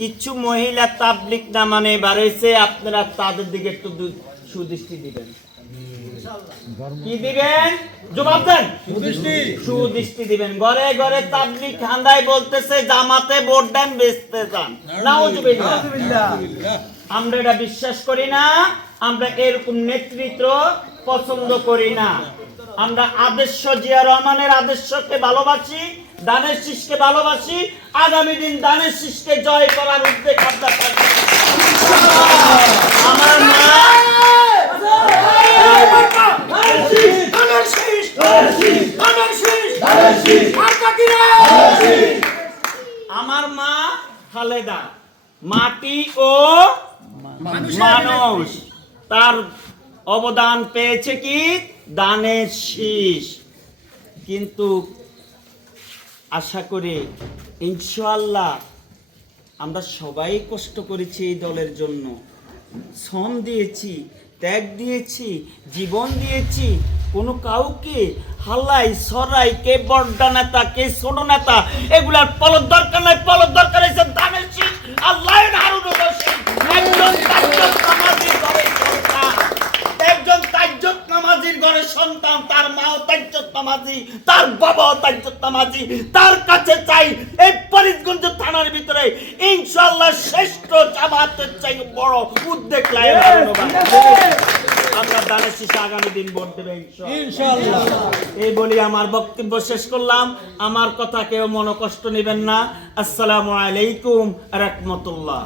কিছু মহিলা তাবলিগ না মানে বাড়াইছে, আপনারা তাদের দিকে একটু সুদৃষ্টি দিবেন। কি দিবেন? জবাব দেন। সুদৃষ্টি দিবেন। ঘরে ঘরে তাবলিগ খান্দাই বলতেছে জামাতে ভোট দেন, বেচতে যান। নাউজুবিল্লাহ। আমরা এটা বিশ্বাস করি না। আমরা এরকম নেতৃত্ব পছন্দ করি না। আমরা আদর্শ জিয়া রহমানের আদর্শকে ভালোবাসি, দানের শীষকে ভালোবাসি। আগামী দিন দানের শীষকে জয় করার উদ্যোগ আমরা থাকবো। আমার মা খালেদা মাটি ও মানুষ, তার অবদান পেয়েছে কি দানের শীষ। কিন্তু আশা করি ইনশাআল্লাহ আমরা সবাই কষ্ট করেছি এই দলের জন্য, শ্রম দিয়েছি, ত্যাগ দিয়েছি, জীবন দিয়েছি। কোনো কাউকে হাল্লাই সরাই কে বড় নেতা কে ছোট নেতা এগুলার পলর দরকার নাই। পলর দরকার হয়েছে দানের শীষ। আল্লাহ একজন তাজ্জুদ নামাজির ঘরে সন্তান, তার মাও তাজ্জুদ নামাজি, তার বাবাও তাজ্জুদ নামাজি। তার কাছে চাই এই ফরিদগঞ্জ থানার ভিতরে ইনশাআল্লাহ শ্রেষ্ঠ জামাতের চাই বড় উদ্যোগ লাইন আমরা দানের শীষে আগামী দিন ভোট দেবে ইনশাআল্লাহ। এই বলি আমার বক্তব্য শেষ করলাম। আমার কথা কেউ মনোকষ্ট নেবেন না। আসসালামু আলাইকুম রাহমাতুল্লাহ।